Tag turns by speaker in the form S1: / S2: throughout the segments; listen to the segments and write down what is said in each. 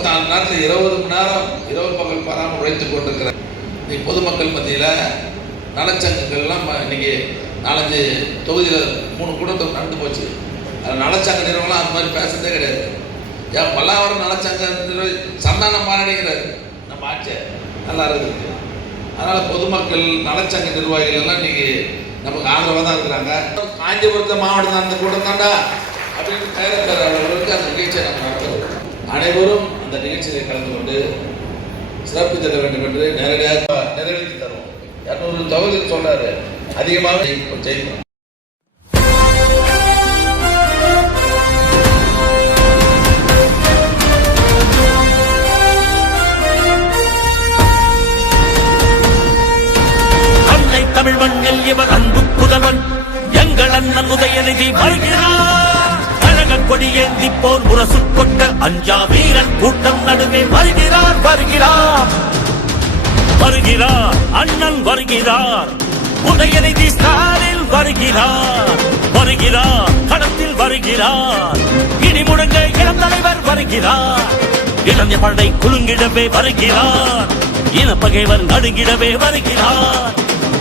S1: இருபத்தி நாலு நேரத்தில் இருபது மணி நேரம் இரவு பகல் பாராமல் உழைத்துக் கொண்டிருக்கிற இன்னைக்கு பொதுமக்கள் மத்தியில் நலச்சங்கங்கள்லாம் ம- இன்னைக்கு நாலஞ்சு தொகுதியில் மூணு கூட்டத்தை நடந்து போச்சு. அது நலச்சங்க நிறுவனம் அந்த மாதிரி பேசுறதே கிடையாது. ஏன் பல்லாவரம் நலச்சங்க சந்தானம் மாறடிக்கிறாரு நம்ம ஆட்சியை நல்லா இருக்குது அதனால் பொதுமக்கள் நலச்சங்க நிர்வாகிகள் எல்லாம் இன்னைக்கு நமக்கு ஆதரவாக தான் இருக்கிறாங்க. காஞ்சிபுரத்தை மாவட்டம் அந்த கூட்டம் தாண்டா அப்படின்னு டைரக்டர் அவர்களுக்கு அந்த நிகழ்ச்சியை நம்ம நடத்துகிறோம் அனைவரும் அந்த நிகழ்ச்சியில் கலந்து கொண்டு சிறப்பித்திட வேண்டும் என்று நேரடியாக நிறைவேற்றி தருவோம். இரநூறு தொகுதி சொன்னாரு. அதிகமாக ஜெயிப்போம்
S2: தமிழ் மண்ணில் இவர் அன்பு புதல்வன். எங்கள் அண்ணன் உதயநிதி வருகிறார் கொடியேந்தி போர் முரசு கொண்ட அஞ்சா வீரன் கூட்டம் நடுவே வருகிறார் வருகிறார். வருகிறார் அண்ணன் வருகிறார். உதயநிதி ஸ்டாலில் வருகிறார். வருகிறார் களத்தில் வருகிறார். இனி முடங்க இளம் தலைவர் வருகிறார். இளைஞ படை குலுங்கிடவே வருகிறார். இன பகைவர் நடுங்கிடவே வருகிறார்.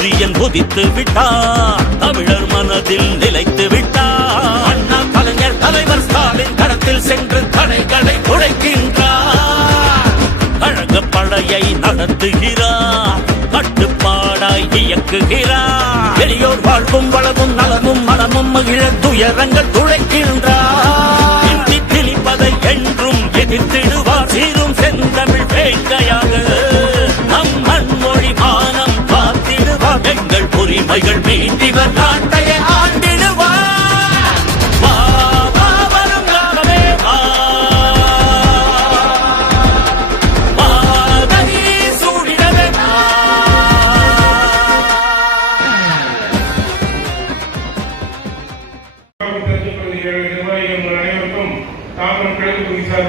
S2: சூரியன் உதித்து விட்டார். தமிழர் மனதில் நிலைத்து விட்டார். அண்ணா கலைஞர் தலைவர் ஸ்டாலின் கடத்தில் சென்று தடைகளை உடைக்கின்றார் கழக படையை நடத்துகிறார். கட்டுப்பாடாய் இயக்குகிறார். வெளியோர் வாழ்வும் வளமும் நலமும் மனமும் மகிழ துயரங்கள் துளைக்கின்ற எங்கள்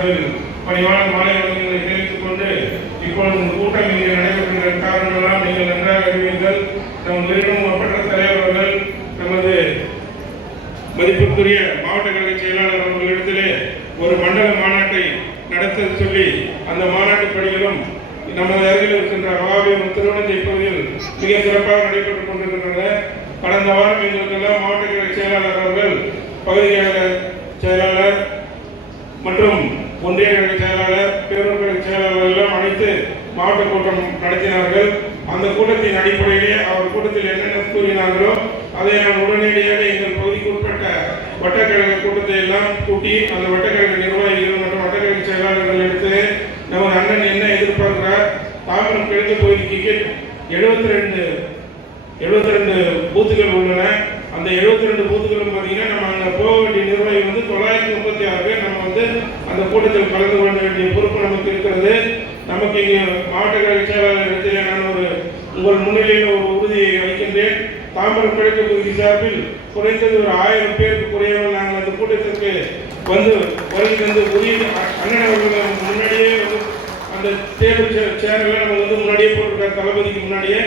S3: சார்பில் பணிவான மாலை வணக்கங்களை தெரிவித்துக் கொண்டு இப்பொழுது இந்த கூட்டம் இங்கே நடைபெற்ற காரணங்களெல்லாம் நீங்கள் நன்றாக அறிவீர்கள். நம் நிறுவனம் ஒப்பற்ற தலைவர் அவர்கள் நமது மதிப்பிற்குரிய மாவட்ட கழக செயலாளர் அவர்களிடத்திலே ஒரு மண்டல மாநாட்டை நடத்த சொல்லி அந்த மாநாட்டு பணிகளும் நமது அருகில் இருக்கின்ற மகாபீரம் திருவனந்தை பகுதியில் மிக சிறப்பாக நடைபெற்றுக் கொண்டிருக்கின்றன. கடந்த வாரம் எங்களுக்கெல்லாம் மாவட்ட கழக செயலாளர் அவர்கள் பகுதி கழக செயலாளர் மற்றும் ஒன்றிய கழக செயலாளர் பேரூர் கழக செயலாளர் எல்லாம் அழைத்து மாவட்ட கூட்டம் நடத்தினார்கள். அந்த கூட்டத்தின் அடிப்படையிலே அவர் கூட்டத்தில் என்னென்ன கூறினார்களோ அதை நான் உடனடியாக எங்கள் பகுதிக்கு உட்பட்ட வட்டக்கழக கூட்டத்தை எல்லாம் கூட்டி அந்த வட்டக்கழக நிர்வாகிகள் மற்றும் வட்டக்கழக செயலாளர்கள் எடுத்து நமது அண்ணன் என்ன எதிர்பார்க்கிறார்? தாம்பரம் கிழக்கு பகுதிக்கு எழுபத்தி ரெண்டு எழுபத்தி ரெண்டு பூத்துகள் உள்ளன. அந்த எழுபத்தி ரெண்டு பூத்துகளும் பார்த்தீங்கன்னா நம்ம அங்கே போக வேண்டிய நிர்வாகி வந்து தொள்ளாயிரத்தி முப்பத்தி ஆறு பேர் நம்ம வந்து அந்த கூட்டத்தில் கலந்து கொள்ள வேண்டிய பொறுப்பு நமக்கு இருக்கிறது. நமக்கு இங்கே மாவட்ட கழக செயலாளர் நான் ஒரு உங்கள் முன்னிலையில் ஒரு உறுதியை வைக்கின்றேன் தாம்பரம் கிழக்கு பகுதி சார்பில் குறைந்தது ஒரு ஆயிரம் பேருக்கு குறையாமல் நாங்கள் அந்த கூட்டத்திற்கு வந்து வருகை தந்து உரிய அண்ணன் அவர்கள் முன்னாடியே வந்து அந்த டேபிள் சேரெல்லாம் நம்ம வந்து முன்னாடியே போட்டிருக்காரு தளபதிக்கு முன்னாடியே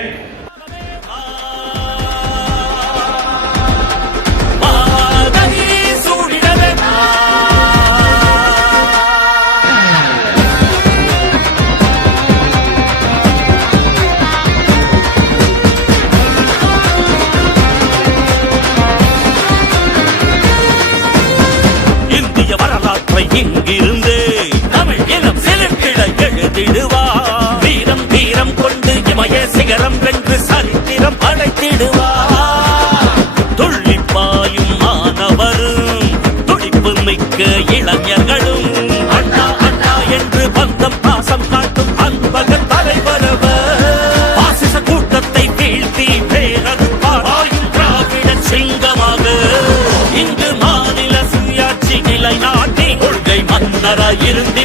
S2: இருந்தி